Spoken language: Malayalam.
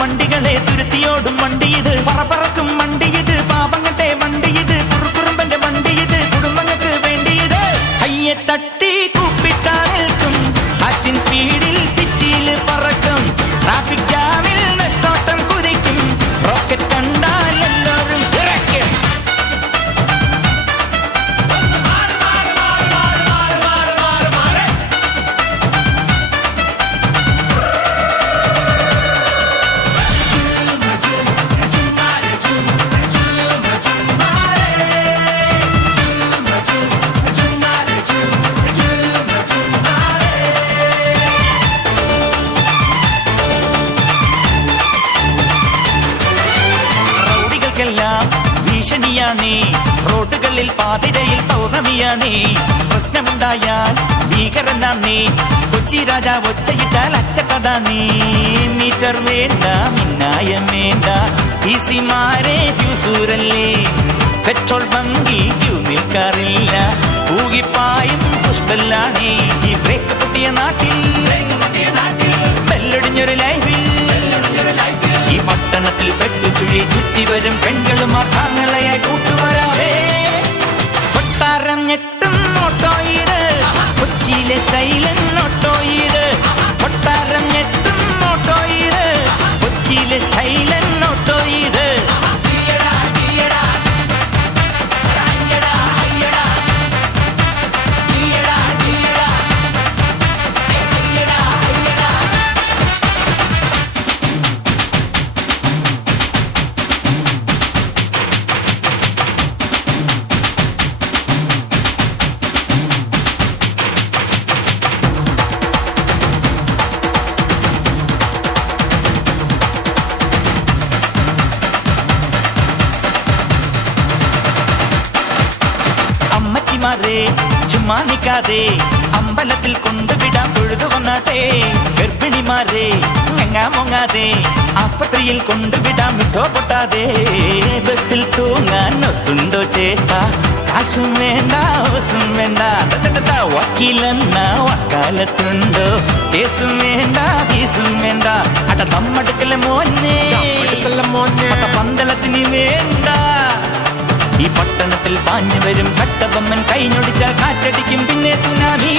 വണ്ടികളെ തുരുത്തിയോടും വണ്ടി ഇത്, പറക്കും വണ്ടി ഇത്, പാപങ്ങട്ടെ വണ്ടി ഇത്, കുറുക്കുറുമ്പന്റെ വണ്ടി ഇത്, കുടുംബങ്ങൾക്ക് വേണ്ടിയത്. അയ്യെ തട്ടി കൂപ്പിട്ടാ നിൽക്കും, കാറ്റിൻ സ്പീഡിൽ സിറ്റിയിൽ പറക്കും, ട്രാഫിക് ജാമിൽ നെട്ടോട്ടം കുതിക്കും, റോക്കറ്റ് കണ്ടാൽ എല്ലാവരും ഇറക്കും. ഭീഷണിയാണേ റോഡുകളിൽ പാതിരയിൽ പൗർണമിയാണേ, പ്രശ്നമുണ്ടായാൽ ഭീകരനാണേ, കൊച്ചി രാജാവ് ഒച്ചയിട്ടാൽ അച്ചക്കടാണേ. മീറ്റർ വേണ്ട മിന്നായം വേണ്ട, ഈസിമാരെ ഫ്യൂസൂരല്ലേ, പെട്രോൾ ബങ്കിൽ ക്യൂ നിൽക്കാറില്ല, പൂകിപ്പായും പുഷ്പല്ലാണേ. ഈ ബ്രേക്ക് പൊട്ടിയ നാട്ടിൽ ബെല്ലൊടിഞ്ഞൊരു ലൈഫിൽ, ഈ പട്ടണത്തിൽ പെട്ടുചുഴി ചുറ്റി വരും പെൺകളും അക്കാങ്ങളയായി കൂട്ടുവരാവേ. കൊട്ടാരം ഞെട്ടും ഓട്ടോ ഇത്, കൊച്ചിയിലെ സൈലൻ ഓട്ടോ ഇത്, കൊട്ടാരം ഞെട്ടും ഓട്ടോ ഇത്, കൊച്ചിയിലെ സൈലൻ ഓട്ടോ ഇത്. ചുമ്മാ നിക്കാതെ അമ്പലത്തിൽ കൊണ്ടുവിടാൻ പൊഴുതു വന്നാട്ടെ, ഗർഭിണിമാരെ ഞങ്ങാമൊങ്ങാതെ ആസ്പത്രിയിൽ കൊണ്ടുവിടാൻ വിട്ടോ പൊട്ടാതെ, ബസ്സിൽ തൂങ്ങാൻ ഒസുണ്ടോ ചേട്ടാ, കാശും വേണ്ട ഓസും വേണ്ട, വക്കീലെന്ന വക്കാലത്തുണ്ടോ, കേസും വേണ്ട ഫീസും വേണ്ട, അട തമ്മടുക്കല മോനെ പന്തളത്തിന് വേണ്ട. ഈ പട്ടണത്തിൽ പാഞ്ഞു വരും കട്ടബൊമ്മൻ, കൈഞ്ഞൊടിച്ചാൽ കാറ്റടിക്കും പിന്നെ സുനാമി.